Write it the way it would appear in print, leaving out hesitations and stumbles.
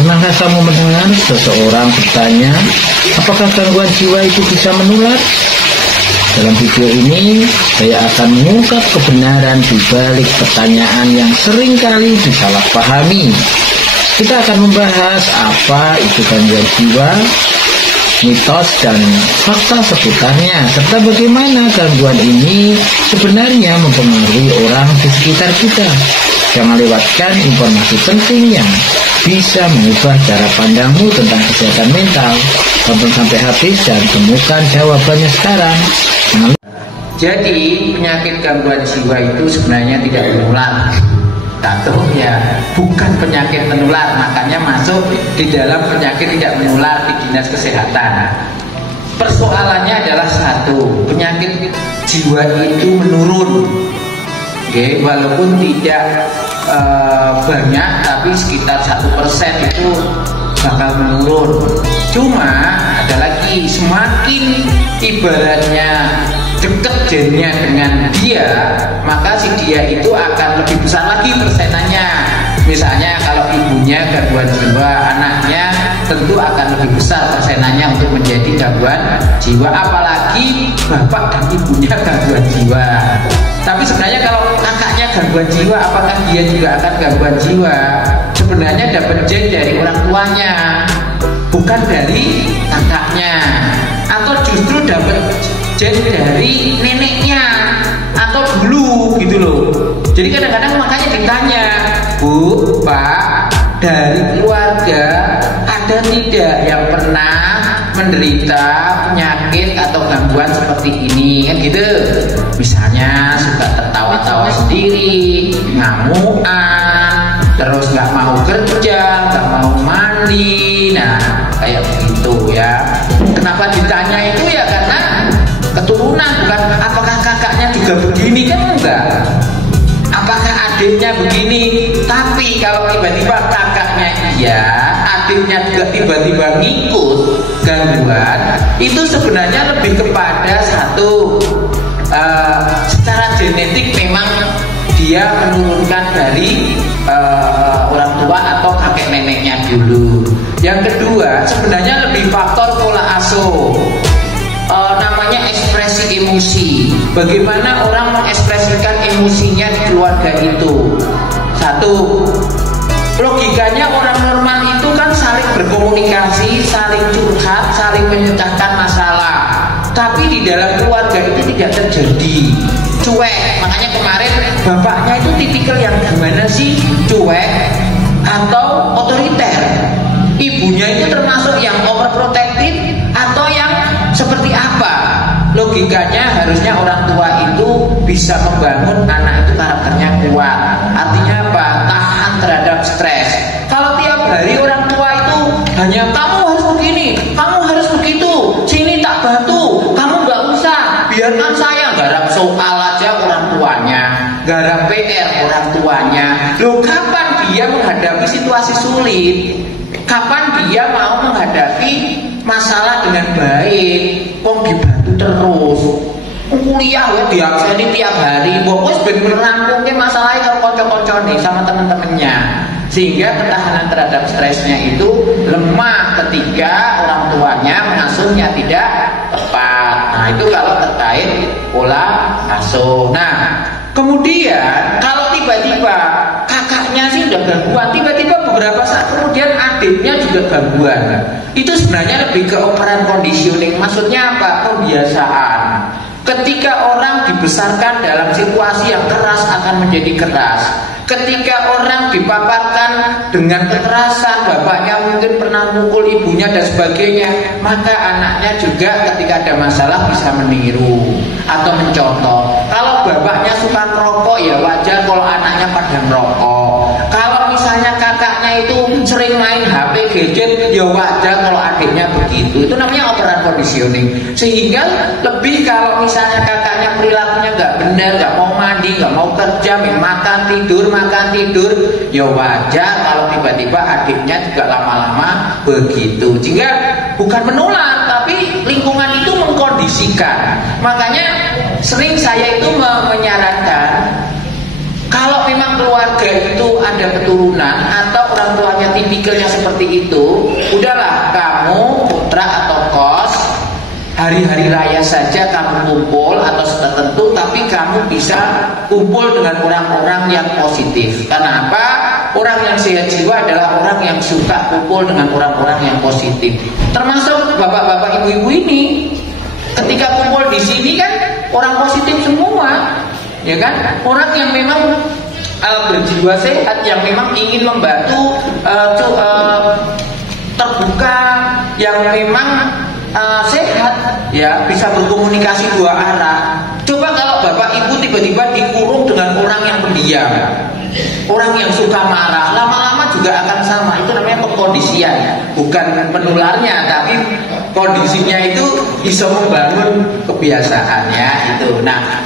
Pernahkah kamu mendengar seseorang bertanya, apakah gangguan jiwa itu bisa menular? Dalam video ini, saya akan mengungkap kebenaran di balik pertanyaan yang sering kali disalahpahami. Kita akan membahas apa itu gangguan jiwa, mitos dan fakta seputarnya, serta bagaimana gangguan ini sebenarnya mempengaruhi orang di sekitar kita. Jangan lewatkan informasi penting yang bisa mengubah cara pandangmu tentang kesehatan mental. Tonton sampai habis dan temukan jawabannya sekarang. Jadi penyakit gangguan jiwa itu sebenarnya tidak menular. Satu ya, bukan penyakit menular, makanya masuk di dalam penyakit tidak menular di Dinas Kesehatan. Persoalannya adalah satu, penyakit jiwa itu menurun. Oke, walaupun tidak banyak, tapi sekitar 1% itu bakal menurun. Cuma ada lagi, semakin ibaratnya dekat gennya dengan dia, maka si dia itu akan lebih besar lagi persenannya. Misalnya kalau ibunya gangguan jiwa, anaknya tentu akan lebih besar persenannya untuk menjadi gangguan jiwa, apalagi bapak dan ibunya gangguan jiwa. Tapi sebenarnya kalau kakaknya gangguan jiwa, apakah dia juga akan gangguan jiwa? Sebenarnya dapat gen dari orang tuanya, bukan dari kakaknya, atau justru dapat gen dari neneknya atau dulu gitu loh. Jadi kadang-kadang makanya ditanya, Bu, Pak, dari keluarga ada tidak yang pernah menderita penyakit atau gangguan seperti ini, kan gitu. Misalnya suka tertawa-tawa sendiri, ngamuan, terus nggak mau kerja, nggak mau mandi, nah kayak begitu ya. Kenapa ditanya itu ya karena keturunan, bukan apakah kakaknya juga begini, kan enggak. Apakah adiknya begini, tapi kalau tiba-tiba kakaknya iya, adiknya juga tiba-tiba ngikut gangguan, itu sebenarnya lebih kepada satu, secara genetik memang dia menurunkan dari orang tua atau kakek neneknya dulu. Yang kedua, sebenarnya lebih faktor pola asuh. Namanya ekspresi emosi. Bagaimana orang mengekspresikan emosinya di keluarga itu. Satu, logikanya orang normal itu kan saling berkomunikasi, saling curhat, saling menyelesaikan masalah. Tapi di dalam keluarga itu tidak terjadi. Cuek. Makanya kemarin bapaknya itu tipikal yang gimana sih? Cuek atau otoriter. Ibunya itu termasuk yang overprotective atau yang seperti apa? Logikanya harusnya orang tua itu bisa membangun anak itu karakternya kuat. Artinya apa? Tahan terhadap stres. Kalau tiap hari orang tua itu hanya kamu harus begini, kamu harus begitu, sini tak bantu, kamu nggak usah, biarkan saya, garap soal aja orang tuanya, garap PR orang tuanya. Loh, kapan dia menghadapi situasi sulit? Kapan dia mau menghadapi masalah dengan baik? Kok dibantu terus? Kuliah ya diakseni tiap hari, bos ben merangkungke masalahnya kalau kocok-kocok nih sama teman-temannya, sehingga ketahanan terhadap stresnya itu lemah ketika orang tuanya mengasuhnya tidak tepat. Nah itu kalau terkait pola asuh. Nah kemudian kalau tiba-tiba kakaknya sih udah gangguan, tiba-tiba beberapa saat kemudian adiknya juga gangguan, itu sebenarnya lebih ke operan conditioning. Maksudnya apa? Pembiasaan. Ketika orang dibesarkan dalam situasi yang keras akan menjadi keras. Ketika orang dipaparkan dengan kekerasan, bapaknya mungkin pernah mukul ibunya dan sebagainya, maka anaknya juga ketika ada masalah bisa meniru atau mencontoh. Kalau bapaknya suka merokok, ya wajar kalau anaknya pada merokok. Kalau misalnya kakaknya itu sering main HP gadget, ya wajar kalau adiknya begitu. Itu namanya operan conditioning. Sehingga lebih kalau misalnya kakaknya perilakunya nggak benar, nggak mau mandi, nggak mau kerja, makan tidur, ya wajar kalau tiba-tiba adiknya juga lama-lama begitu. Sehingga bukan menular, tapi lingkungan itu mengkondisikan. Makanya sering saya itu menyarankan Kalau memang keluarga itu ada keturunan atau orang tuanya tipikalnya seperti itu, udahlah kamu kontrak atau kos, hari-hari raya saja kamu kumpul atau tertentu, tapi kamu bisa kumpul dengan orang-orang yang positif. Karena apa? Orang yang sehat jiwa adalah orang yang suka kumpul dengan orang-orang yang positif. Termasuk bapak-bapak, ibu-ibu ini, ketika kumpul di sini kan orang positif semua. Ya kan, orang yang memang berjiwa sehat, yang memang ingin membantu, terbuka, yang memang sehat, ya bisa berkomunikasi dua arah. Coba kalau bapak ibu tiba-tiba dikurung dengan orang yang pendiam, orang yang suka marah, lama-lama juga akan sama. Itu namanya pengkondisian, bukan penularnya, tapi kondisinya itu bisa membangun kebiasaannya itu. Nah,